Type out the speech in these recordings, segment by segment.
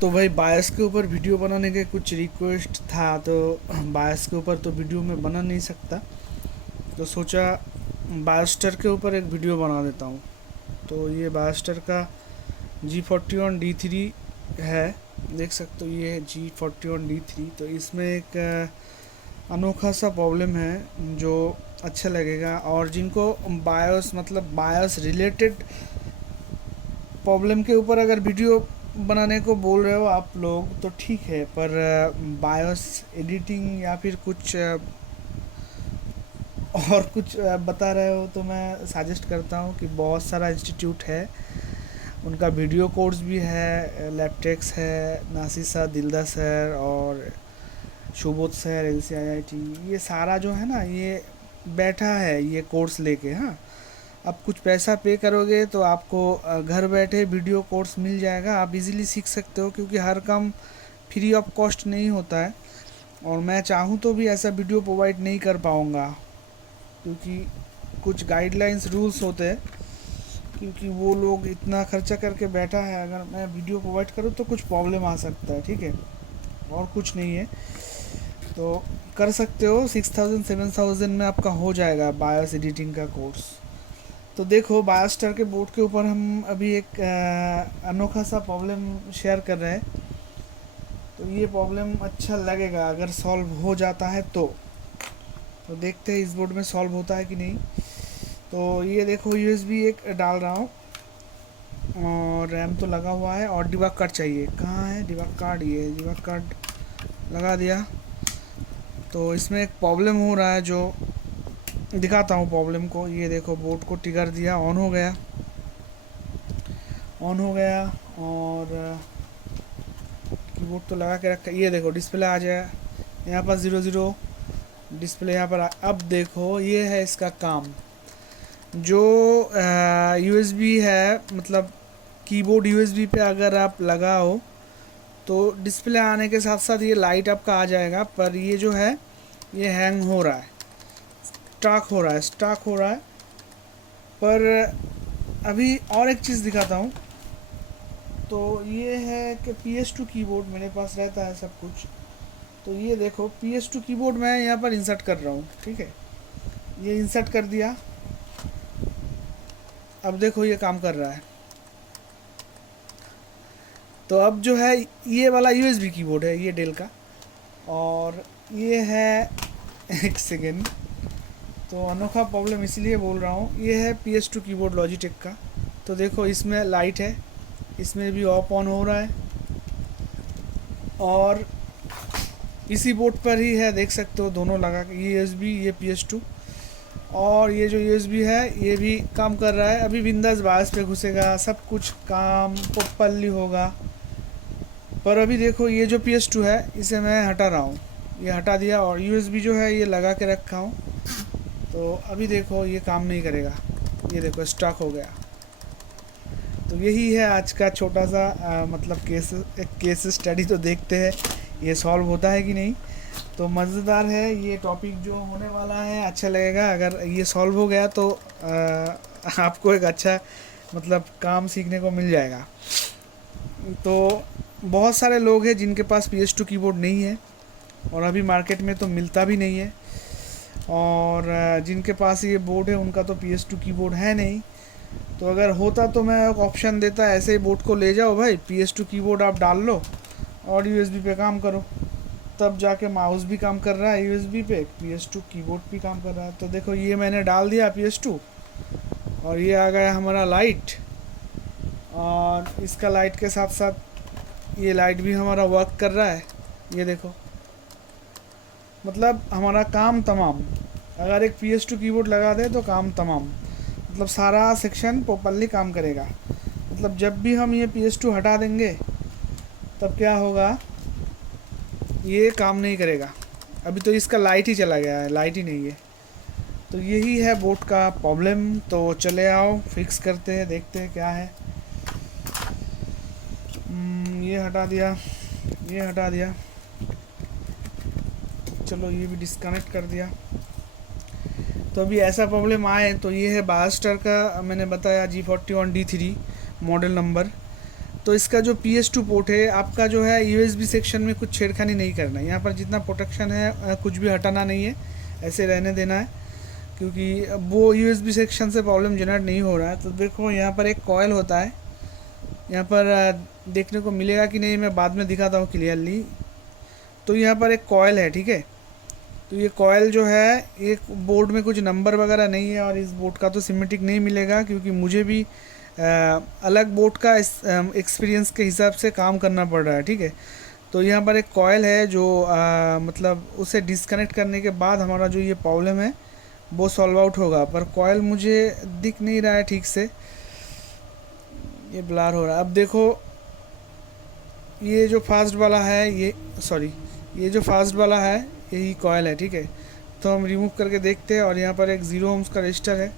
तो भाई बायस के ऊपर वीडियो बनाने के कुछ रिक्वेस्ट था, तो बायस के ऊपर तो वीडियो में बना नहीं सकता, तो सोचा बायोस्टर के ऊपर एक वीडियो बना देता हूँ। तो ये बायोस्टर का G41D3 है, देख सकते हो, ये है G41D3। तो इसमें एक अनोखा सा प्रॉब्लम है जो अच्छा लगेगा, और जिनको बायोस मतलब बायोस रिलेटेड प्रॉब्लम के ऊपर अगर वीडियो बनाने को बोल रहे हो आप लोग तो ठीक है, पर बायोस एडिटिंग या फिर कुछ और कुछ बता रहे हो तो मैं सजेस्ट करता हूँ कि बहुत सारा इंस्टीट्यूट है, उनका वीडियो कोर्स भी है, लैपटेक्स है, नासिसा, दिलदा सर और शुभोत सर, LCIIT, ये सारा जो है ना, ये बैठा है ये कोर्स लेके। हाँ, आप कुछ पैसा पे करोगे तो आपको घर बैठे वीडियो कोर्स मिल जाएगा, आप इजीली सीख सकते हो, क्योंकि हर काम फ्री ऑफ कॉस्ट नहीं होता है। और मैं चाहूँ तो भी ऐसा वीडियो प्रोवाइड नहीं कर पाऊँगा, क्योंकि कुछ गाइडलाइंस रूल्स होते हैं, क्योंकि वो लोग इतना खर्चा करके बैठा है, अगर मैं वीडियो प्रोवाइड करूँ तो कुछ प्रॉब्लम आ सकता है, ठीक है, और कुछ नहीं है। तो कर सकते हो, 6,000 7,000 में आपका हो जाएगा बायोस एडिटिंग का कोर्स। तो देखो, बायोस्टर के बोर्ड के ऊपर हम अभी एक अनोखा सा प्रॉब्लम शेयर कर रहे हैं। तो ये प्रॉब्लम अच्छा लगेगा अगर सॉल्व हो जाता है तो देखते हैं इस बोर्ड में सॉल्व होता है कि नहीं। तो ये देखो, USB एक डाल रहा हूँ, और रैम तो लगा हुआ है, और डिबग कार्ड चाहिए। कहाँ है डिबग कार्ड? ये डिबग कार्ड लगा दिया। तो इसमें एक प्रॉब्लम हो रहा है, जो दिखाता हूँ प्रॉब्लम को। ये देखो, बोर्ड को ट्रिगर दिया, ऑन हो गया, ऑन हो गया, और कीबोर्ड तो लगा के रखा। ये देखो, डिस्प्ले आ जाए यहाँ पर 00 डिस्प्ले यहाँ पर अब देखो, ये है इसका काम। जो USB है, मतलब कीबोर्ड USB पे अगर आप लगाओ तो डिस्प्ले आने के साथ साथ ये लाइट आपका आ जाएगा, पर ये जो है ये हैंग हो रहा है, स्टाक हो रहा है। पर अभी और एक चीज़ दिखाता हूँ। तो ये है कि PS2 कीबोर्ड मेरे पास रहता है सब कुछ। तो ये देखो, PS2 कीबोर्ड मैं यहाँ पर इंसर्ट कर रहा हूँ, ठीक है, ये इंसर्ट कर दिया। अब देखो ये काम कर रहा है। तो अब जो है, ये वाला USB कीबोर्ड है, ये डेल का, और ये है एक सेकेंड। तो अनोखा प्रॉब्लम इसलिए बोल रहा हूँ, ये है PS2 कीबोर्ड लॉजिटेक का। तो देखो, इसमें लाइट है, इसमें भी ऑफ ऑन हो रहा है, और इसी बोर्ड पर ही है, देख सकते हो, दोनों लगा के, ये USB, ये PS2, और ये जो USB है ये भी काम कर रहा है। अभी विंडोज़ बायस पे घुसेगा, सब कुछ काम प्रॉपर्ली होगा। पर अभी देखो, ये जो PS2 है इसे मैं हटा रहा हूँ, ये हटा दिया, और USB जो है ये लगा के रखा हूँ। तो अभी देखो ये काम नहीं करेगा, ये देखो स्टक हो गया। तो यही है आज का छोटा सा मतलब केस स्टडी। तो देखते हैं ये सॉल्व होता है कि नहीं। तो मज़ेदार है ये टॉपिक जो होने वाला है, अच्छा लगेगा अगर ये सॉल्व हो गया तो आपको एक अच्छा मतलब काम सीखने को मिल जाएगा। तो बहुत सारे लोग हैं जिनके पास PS2 कीबोर्ड नहीं है, और अभी मार्केट में तो मिलता भी नहीं है, और जिनके पास ये बोर्ड है उनका तो PS2 कीबोर्ड है नहीं। तो अगर होता तो मैं एक ऑप्शन देता, ऐसे ही बोर्ड को ले जाओ भाई, PS2 कीबोर्ड आप डाल लो और USB पे काम करो, तब जाके माउस भी काम कर रहा है USB पे, PS2 कीबोर्ड भी काम कर रहा है। तो देखो, ये मैंने डाल दिया PS2, और ये आ गया हमारा लाइट, और इसका लाइट के साथ साथ ये लाइट भी हमारा वर्क कर रहा है। ये देखो, मतलब हमारा काम तमाम। अगर एक PS2 कीबोर्ड लगा दे तो काम तमाम, मतलब सारा सेक्शन प्रॉपर्ली काम करेगा। मतलब जब भी हम ये PS2 हटा देंगे तब क्या होगा, ये काम नहीं करेगा। अभी तो इसका लाइट ही चला गया है, लाइट ही नहीं है। तो यही है बोर्ड का प्रॉब्लम। तो चले आओ फिक्स करते हैं, देखते हैं क्या है। ये हटा दिया, ये हटा दिया, चलो ये भी डिस्कनेक्ट कर दिया। तो अभी ऐसा प्रॉब्लम आए तो ये है बायोस्टर का, मैंने बताया G41D3 मॉडल नंबर। तो इसका जो PS2 पोर्ट है आपका जो है USB सेक्शन में कुछ छेड़खानी नहीं करना है। यहाँ पर जितना प्रोटेक्शन है कुछ भी हटाना नहीं है, ऐसे रहने देना है, क्योंकि वो USB सेक्शन से प्रॉब्लम जनरेट नहीं हो रहा है। तो देखो यहाँ पर एक कॉयल होता है, यहाँ पर देखने को मिलेगा कि नहीं मैं बाद में दिखाता हूँ क्लियरली। तो यहाँ पर एक कॉयल है, ठीक है। तो ये कॉयल जो है, एक बोर्ड में कुछ नंबर वगैरह नहीं है और इस बोर्ड का तो सिमेट्रिक नहीं मिलेगा, क्योंकि मुझे भी अलग बोर्ड का एक्सपीरियंस के हिसाब से काम करना पड़ रहा है, ठीक है। तो यहाँ पर एक कॉयल है जो मतलब उसे डिस्कनेक्ट करने के बाद हमारा जो ये प्रॉब्लम है वो सॉल्व आउट होगा, पर कॉयल मुझे दिख नहीं रहा है ठीक से, ये ब्लर हो रहा है। अब देखो ये जो फास्ट वाला है, ये जो फास्ट वाला है यही कॉयल है, ठीक है। तो हम रिमूव करके देखते हैं, और यहाँ पर एक 0 ohms का रजिस्टर है।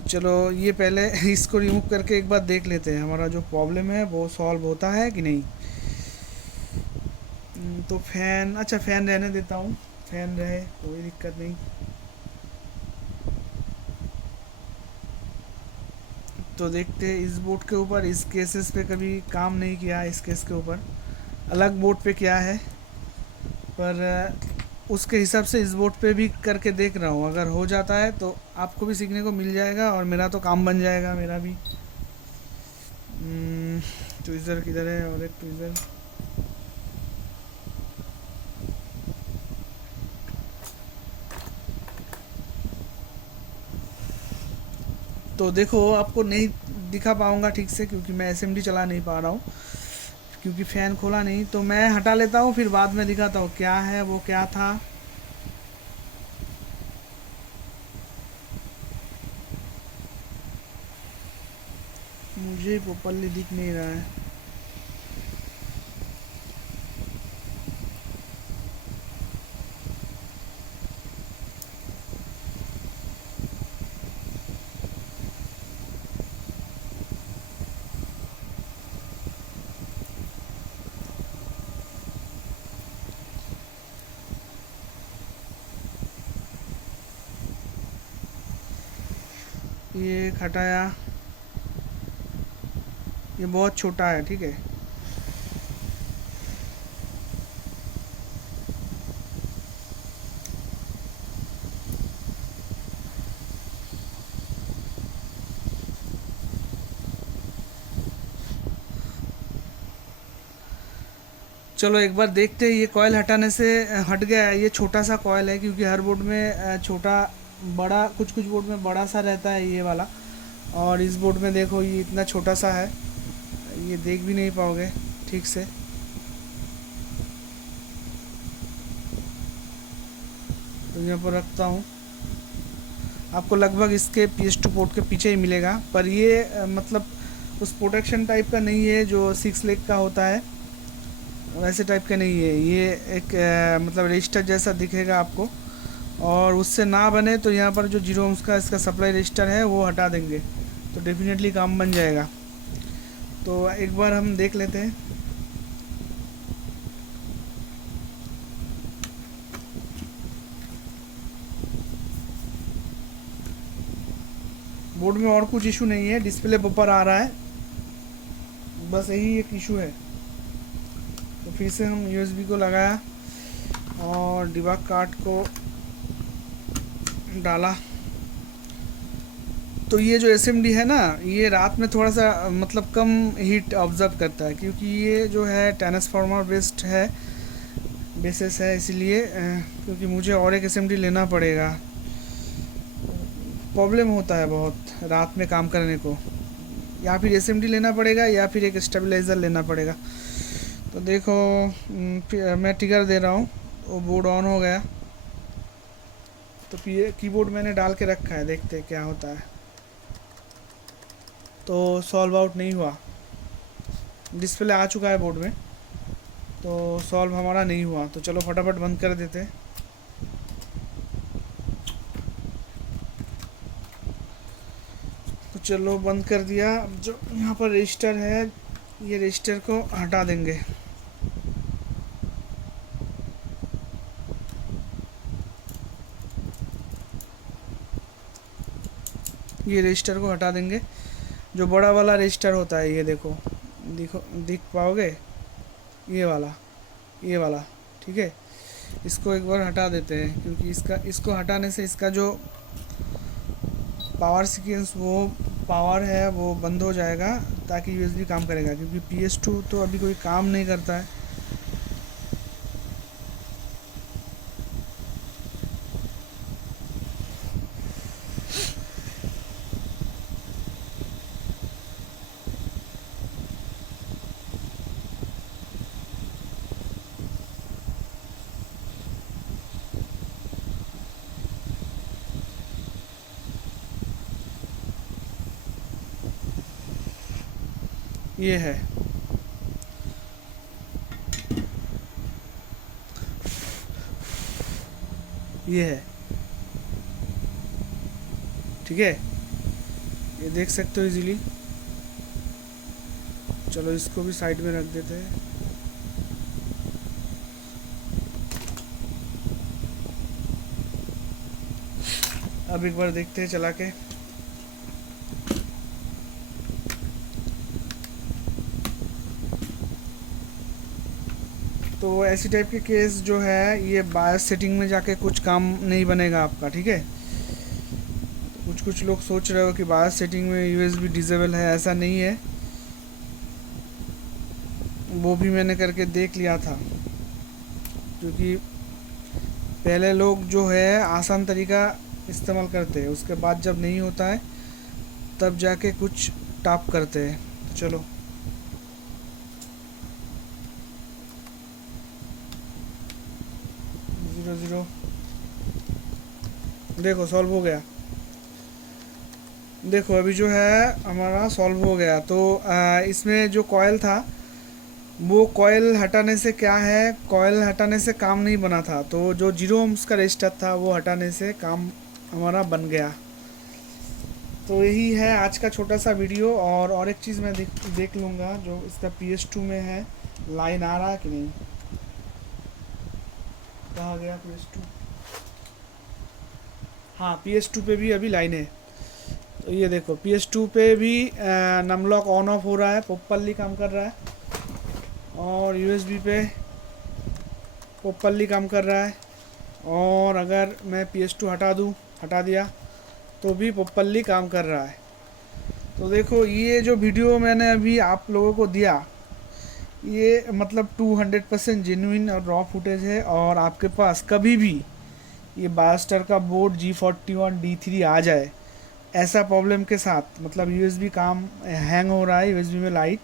चलो ये पहले इसको रिमूव करके एक बार देख लेते हैं हमारा जो प्रॉब्लम है वो सॉल्व होता है कि नहीं। तो फैन, अच्छा फैन रहने देता हूँ, फैन रहे कोई दिक्कत नहीं। तो देखते हैं इस बोर्ड के ऊपर, इस केसेस पे कभी काम नहीं किया, इस केस के ऊपर अलग बोर्ड पे क्या है, पर उसके हिसाब से इस बोर्ड पे भी करके देख रहा हूँ। अगर हो जाता है तो आपको भी सीखने को मिल जाएगा और मेरा तो काम बन जाएगा, मेरा भी। ट्विज़र किधर है, और एक ट्विज़र। तो देखो आपको नहीं दिखा पाऊँगा ठीक से, क्योंकि मैं SMD चला नहीं पा रहा हूँ, क्योंकि फ़ैन खोला नहीं। तो मैं हटा लेता हूँ, फिर बाद में दिखाता हूँ क्या है वो क्या था। मुझे प्रॉपर्ली दिख नहीं रहा है। ये हटाया, ये बहुत छोटा है, ठीक है। चलो एक बार देखते हैं, ये कॉयल हटाने से हट गया है। ये छोटा सा कॉयल है, क्योंकि हर बोर्ड में छोटा बड़ा, कुछ कुछ बोर्ड में बड़ा सा रहता है ये वाला, और इस बोर्ड में देखो ये इतना छोटा सा है, ये देख भी नहीं पाओगे ठीक से। तो यहाँ पर रखता हूँ, आपको लगभग इसके PS2 पोर्ट के पीछे ही मिलेगा, पर ये मतलब उस प्रोटेक्शन टाइप का नहीं है जो 6 लेग का होता है, वैसे टाइप का नहीं है। ये एक मतलब रजिस्टर जैसा दिखेगा आपको, और उससे ना बने तो यहाँ पर जो 0 ohms का इसका सप्लाई रजिस्टर है वो हटा देंगे, तो डेफिनेटली काम बन जाएगा। तो एक बार हम देख लेते हैं। बोर्ड में और कुछ इशू नहीं है, डिस्प्ले ऊपर आ रहा है, बस यही एक इशू है। तो फिर से हम USB को लगाया और डिबग कार्ड को डाला। तो ये जो SMD है ना, ये रात में थोड़ा सा मतलब कम हीट ऑब्जर्व करता है, क्योंकि ये जो है ट्रांसफार्मर बेस्ड है, बेसिस है, इसलिए क्योंकि मुझे और एक SMD लेना पड़ेगा। प्रॉब्लम होता है बहुत रात में काम करने को, या फिर SMD लेना पड़ेगा या फिर एक स्टेबलाइज़र लेना पड़ेगा। तो देखो मैं ट्रिगर दे रहा हूँ, वो बोर्ड ऑन हो गया। तो कीबोर्ड मैंने डाल के रखा है, देखते हैं क्या होता है। तो सॉल्व आउट नहीं हुआ, डिस्प्ले आ चुका है बोर्ड में, तो सॉल्व हमारा नहीं हुआ। तो चलो फटाफट बंद कर देते हैं। तो चलो बंद कर दिया। जो यहाँ पर रजिस्टर है, ये रजिस्टर को हटा देंगे। ये रजिस्टर को हटा देंगे, जो बड़ा वाला रजिस्टर होता है, ये देखो दिख पाओगे, ये वाला, ठीक है। इसको एक बार हटा देते हैं, क्योंकि इसको हटाने से इसका जो पावर सीक्वेंस वो पावर है वो बंद हो जाएगा, ताकि यूएसबी काम करेगा, क्योंकि PS2 तो अभी कोई काम नहीं करता है। ये है, ये है, ठीक है, ये देख सकते हो इजीली। चलो इसको भी साइड में रख देते हैं। अब एक बार देखते हैं चला के। तो ऐसी टाइप के केस जो है, ये बायस सेटिंग में जाके कुछ काम नहीं बनेगा आपका, ठीक है। तो कुछ लोग सोच रहे हो कि बायस सेटिंग में यूएसबी डिसेबल है, ऐसा नहीं है। वो भी मैंने करके देख लिया था, क्योंकि पहले लोग जो है आसान तरीका इस्तेमाल करते हैं, उसके बाद जब नहीं होता है तब जाके कुछ टाप करते हैं। तो चलो, ज़ीरो देखो सॉल्व हो गया। देखो अभी जो है हमारा सॉल्व हो गया। तो इसमें जो कॉयल था, वो कॉयल हटाने से क्या है, कॉयल हटाने से काम नहीं बना था, तो जो 0 ohms का रेजिस्टर था वो हटाने से काम हमारा बन गया। तो यही है आज का छोटा सा वीडियो। और एक चीज़ मैं देख लूँगा, जो इसका PS2 में है, लाइन आ रहा है कि नहीं। कहाँ गया PS2? हाँ, PS2 पे भी अभी लाइन है। तो ये देखो PS2 पे भी नमलॉक ऑन ऑफ हो रहा है, पोपल्ली काम कर रहा है, और USB पे पोपल्ली काम कर रहा है। और अगर मैं PS2 हटा दिया तो भी पोपल्ली काम कर रहा है। तो देखो, ये जो वीडियो मैंने अभी आप लोगों को दिया, ये मतलब 200% जेन्युइन और रॉ फुटेज है। और आपके पास कभी भी ये बायोस्टर का बोर्ड G41D3 आ जाए ऐसा प्रॉब्लम के साथ, मतलब यूएसबी काम हैंग हो रहा है, यूएसबी में लाइट,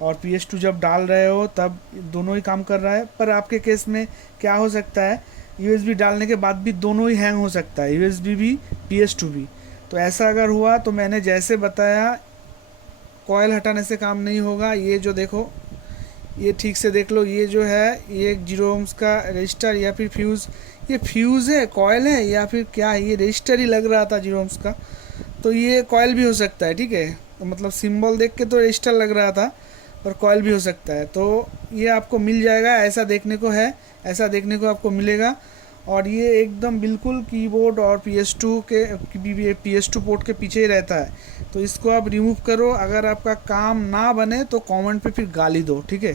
और PS2 जब डाल रहे हो तब दोनों ही काम कर रहा है। पर आपके केस में क्या हो सकता है, यूएसबी डालने के बाद भी दोनों ही हैंग हो सकता है, यूएसबी भी PS2 भी। तो ऐसा अगर हुआ तो मैंने जैसे बताया, कॉयल हटाने से काम नहीं होगा। ये जो देखो, ये ठीक से देख लो, ये जो है ये 0 ohms का रजिस्टर या फिर फ्यूज़, ये फ्यूज़ है, कॉयल है, या फिर क्या है, ये रजिस्टर ही लग रहा था 0 ohms का। तो ये कॉयल भी हो सकता है, ठीक है। तो मतलब सिंबल देख के तो रजिस्टर लग रहा था, पर कॉयल भी हो सकता है। तो ये आपको मिल जाएगा, ऐसा देखने को है, ऐसा देखने को आपको मिलेगा। और ये एकदम बिल्कुल कीबोर्ड और PS2 पोर्ट के पीछे ही रहता है। तो इसको आप रिमूव करो। अगर आपका काम ना बने तो कमेंट पे फिर गाली दो, ठीक है।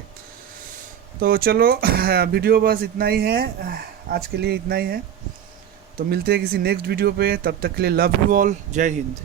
तो चलो, वीडियो बस इतना ही है, आज के लिए इतना ही है। तो मिलते हैं किसी नेक्स्ट वीडियो पे, तब तक के लिए लव यू ऑल, जय हिंद।